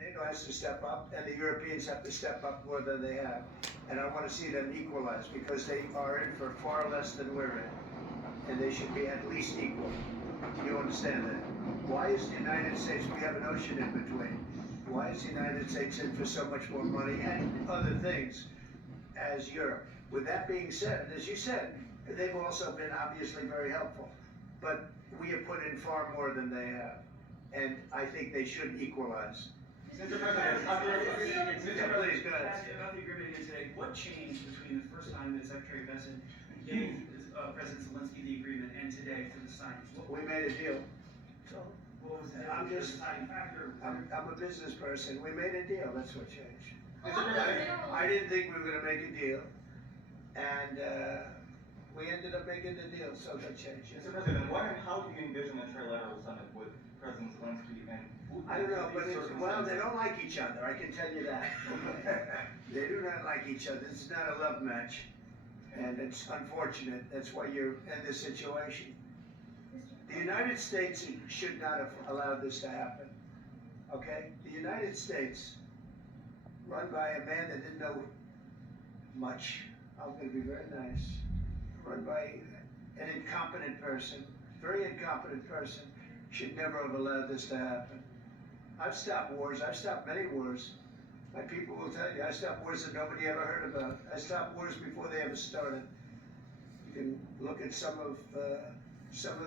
NATO has to step up, and the Europeans have to step up more than they have. And I want to see them equalize, because they are in for far less than we're in. And they should be at least equal. You understand that? Why is the United States, we have an ocean in between, why is the United States in for so much more money and other things as Europe? With that being said, as you said, they've also been obviously very helpful. But we have put in far more than they have. And I think they should equalize. Mr. President, Please, go ahead. About the agreement again today, what changed between the first time that Secretary Bessent gave President Zelensky the agreement and today for the signing? We made a deal. So What was that? I'm just, deciding factor? I'm a business person. We made a deal. That's what changed. Mr. President, I didn't think we were gonna make a deal. And, we ended up making the deal, so that changed. Mr. President, when and how do you envision a trilateral summit with President Zelensky and Putin? I don't know, but it's, well, they don't like each other, I can tell you that. They do not like each other. This is not a love match. And it's unfortunate. That's why you're in this situation. The United States should not have allowed this to happen. Okay? The United States, run by a man that didn't know much, I'm gonna be very nice, run by an incompetent person, very incompetent person, should never have allowed this to happen. I've stopped wars. I've stopped many wars. My people will tell you, I stopped wars that nobody ever heard about. I stopped wars before they ever started. You can look at some of,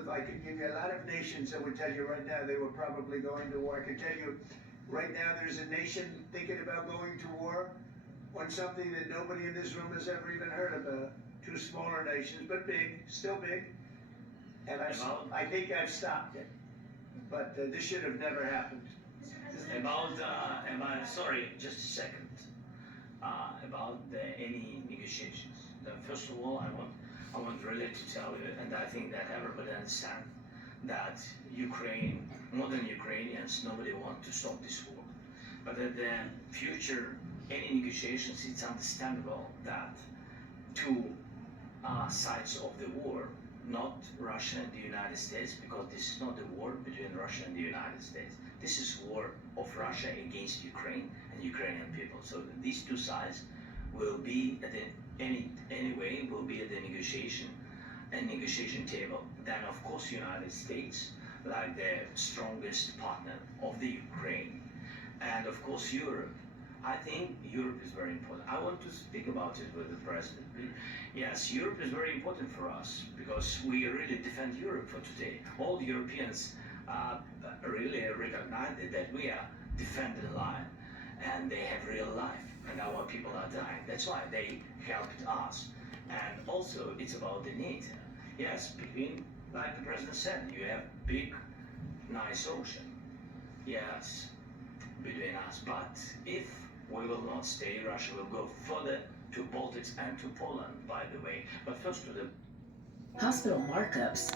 I could give you a lot of nations that would tell you right now they were probably going to war. I can tell you right now there's a nation thinking about going to war on something that nobody in this room has ever even heard about. Two smaller nations, but big, still big. And I think I've stopped it. But this should have never happened. Sorry, just a second. About any negotiations. First of all, I want really to tell you, and I think that everybody understands that Ukraine, modern Ukrainians, nobody want to stop this war. But at the future, any negotiations, it's understandable that two sides of the war, not Russia and the United States, because this is not a war between Russia and the United States. This is war of Russia against Ukraine and Ukrainian people. So these two sides will be at anyway will be at the negotiation table. Then of course United States, like the strongest partner of the Ukraine, and of course Europe. I think Europe is very important. I want to speak about it with the president. Yes, Europe is very important for us because we really defend Europe for today. All the Europeans really recognize that we are defending life and they have real life and our people are dying. That's why they helped us. And also it's about the need. Yes, between, like the president said, you have big, nice ocean. Yes, between us. But if we will not stay, Russia will go further to Baltics and to Poland, by the way. But first to the hospital markups.